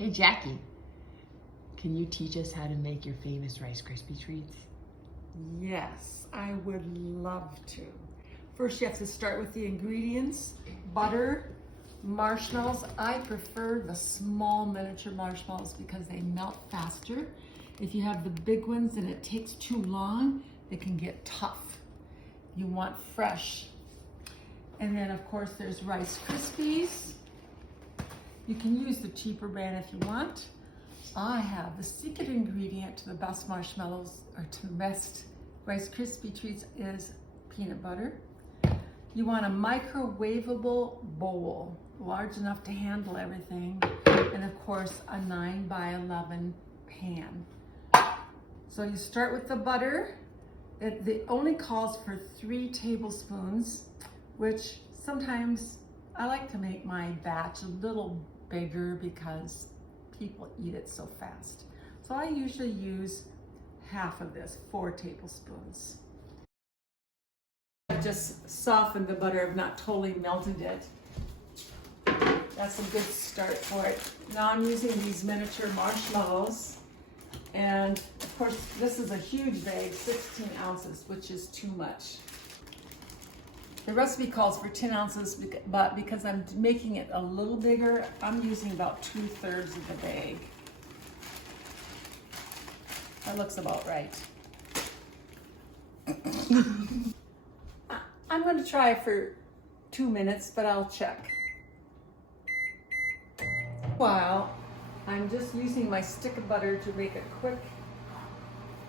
Hey Jackie, can you teach us how to make your famous Rice Krispie treats? Yes, I would love to. First, you have to start with the ingredients: butter, marshmallows. I prefer the small miniature marshmallows because they melt faster. If you have the big ones and it takes too long, they can get tough. You want fresh. And then of course there's Rice Krispies. You can use the cheaper brand if you want. I have the secret ingredient to the best marshmallows, or to the best Rice Krispie treats, is peanut butter. You want a microwavable bowl, large enough to handle everything, and of course a 9 by 11 pan. So you start with the butter. It only calls for 3 tablespoons, which sometimes I like to make my batch a little bigger because people eat it so fast. So I usually use half of this, 4 tablespoons. I just softened the butter, I've not totally melted it. That's a good start for it. Now I'm using these miniature marshmallows. And of course, this is a huge bag, 16 ounces, which is too much. The recipe calls for 10 ounces, but because I'm making it a little bigger, I'm using about 2/3 of the bag. That looks about right. I'm going to try for 2 minutes, but I'll check. While I'm just using my stick of butter to make a quick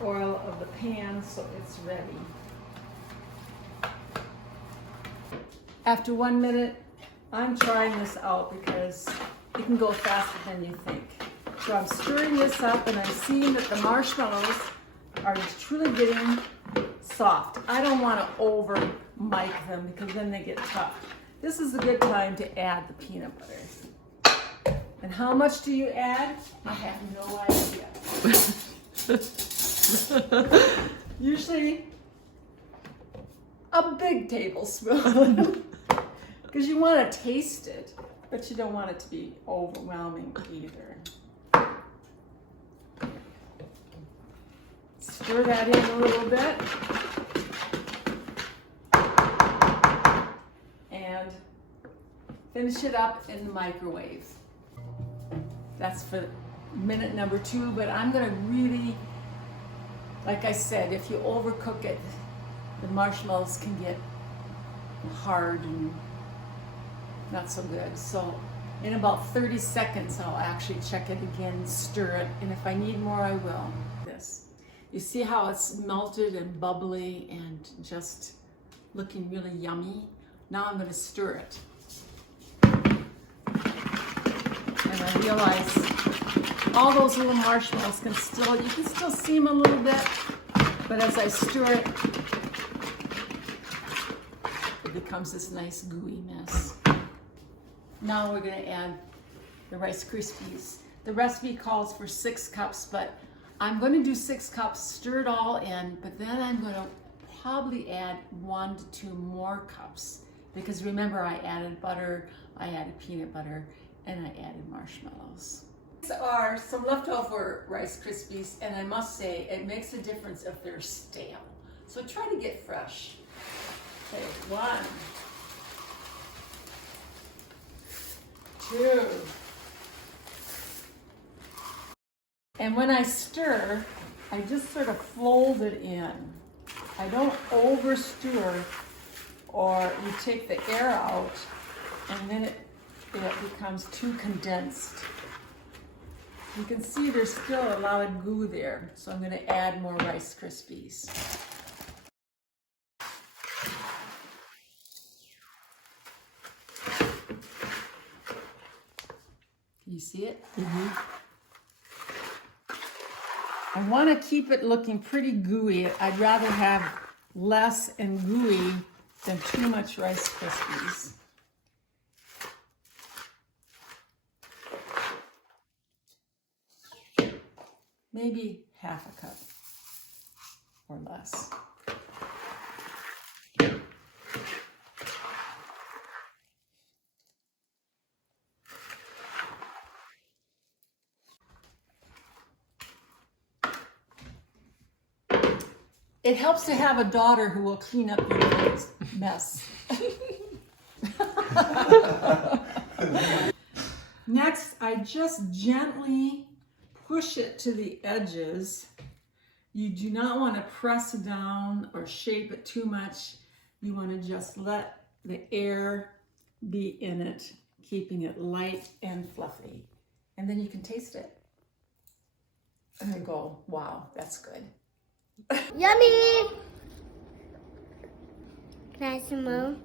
oil of the pan so it's ready. After 1 minute, I'm trying this out because it can go faster than you think. So I'm stirring this up and I'm seeing that the marshmallows are truly getting soft. I don't want to over mic them because then they get tough. This is a good time to add the peanut butter. And how much do you add? I have no idea. Usually a big tablespoon. Because you want to taste it, but you don't want it to be overwhelming either. Stir that in a little bit. And finish it up in the microwave. That's for minute number 2, but I'm going to really, like I said, if you overcook it, the marshmallows can get hard and not so good. So in about 30 seconds, I'll actually check it again, stir it, and if I need more, I will. This. You see how it's melted and bubbly and just looking really yummy? Now I'm going to stir it. And I realize all those little marshmallows you can still see them a little bit, but as I stir it, it becomes this nice gooey mess. Now we're going to add the Rice Krispies. The recipe calls for 6 cups, but I'm going to do 6 cups, stir it all in, but then I'm going to probably add 1 to 2 more cups. Because remember, I added butter, I added peanut butter, and I added marshmallows. These are some leftover Rice Krispies, and I must say, it makes a difference if they're stale. So try to get fresh. Okay, 1, 2. And when I stir, I just sort of fold it in. I don't over stir, or you take the air out and then it becomes too condensed. You can see there's still a lot of goo there, so I'm going to add more Rice Krispies. You see it? Mm-hmm. I want to keep it looking pretty gooey. I'd rather have less and gooey than too much Rice Krispies. Maybe half a cup or less. It helps to have a daughter who will clean up your mess. Next, I just gently push it to the edges. You do not want to press it down or shape it too much. You want to just let the air be in it, keeping it light and fluffy. And then you can taste it. And then go, wow, that's good. Yummy! Can I have some more?